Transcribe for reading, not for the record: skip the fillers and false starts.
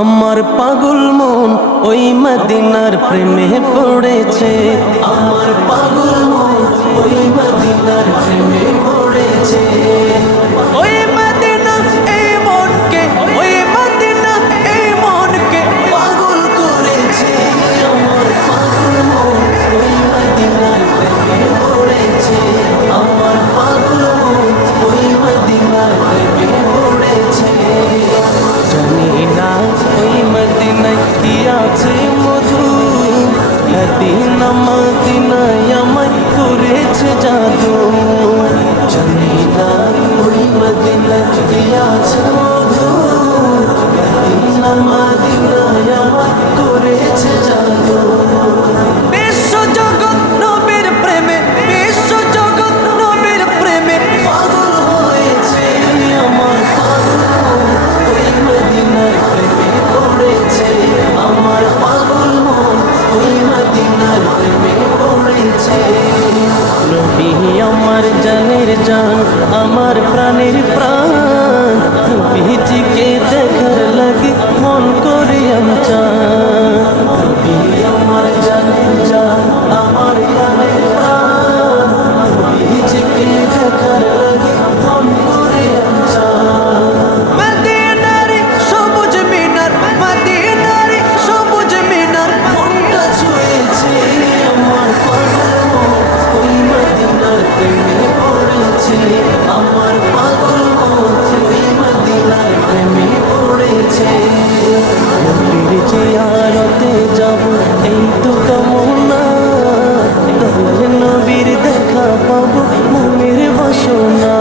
আমার পাগল মন ওই মদিনার প্রেমে পড়েছে। আমার পাগল মন ওই মদিনার প্রেমে পড়েছে। ওই মদিনা এই মনকে, ওই মদিনা এই মনকে পাগল করেছে। আমার পাগল মন ওই মদিনার প্রেমে পড়েছে। আমার পাগল মন ওই মদিনার প্রেমে পড়েছে। জানি না ওই মদিনায় কি আছে মধু, মদিনা মদিনায় আমায় করেছে জাদু। জানি না ওই মদিনায় কি আছে মধু, মদিনা মদিনায় আমায় করেছে জাদু। বিশ্ব জগৎ নবীর প্রেমে, বিশ্ব জগৎ নবীর প্রেমে পাগল হয়েছে। আমার পাগল মন ওই মদিনার প্রেমে পড়েছে। আমার পাগল মন ওই মদিনার প্রেমে পড়েছে। নবী আমার জানের জান, আমার প্রাণের প্রাণ, নবীজিকে দেখার লাগে মন করে আমচান। নবী আমার জানের জান, আমার প্রাণের প্রাণ, নবীজিকে দেখার লাগে মন করে আমচান। মদিনার সবুজ মিনার, মদিনার সবুজ মিনার মনটা ছুঁয়েছে। আমার পাগল মন ওই মদিনার প্রেমে পড়েছে। আমার পাগল মন ওই মদিনার প্রেমে পড়েছে। নবীর জিয়ারতে যাব এই তো কামনা, দয়াল নবীর দেখা পাবো মনের বাসনা।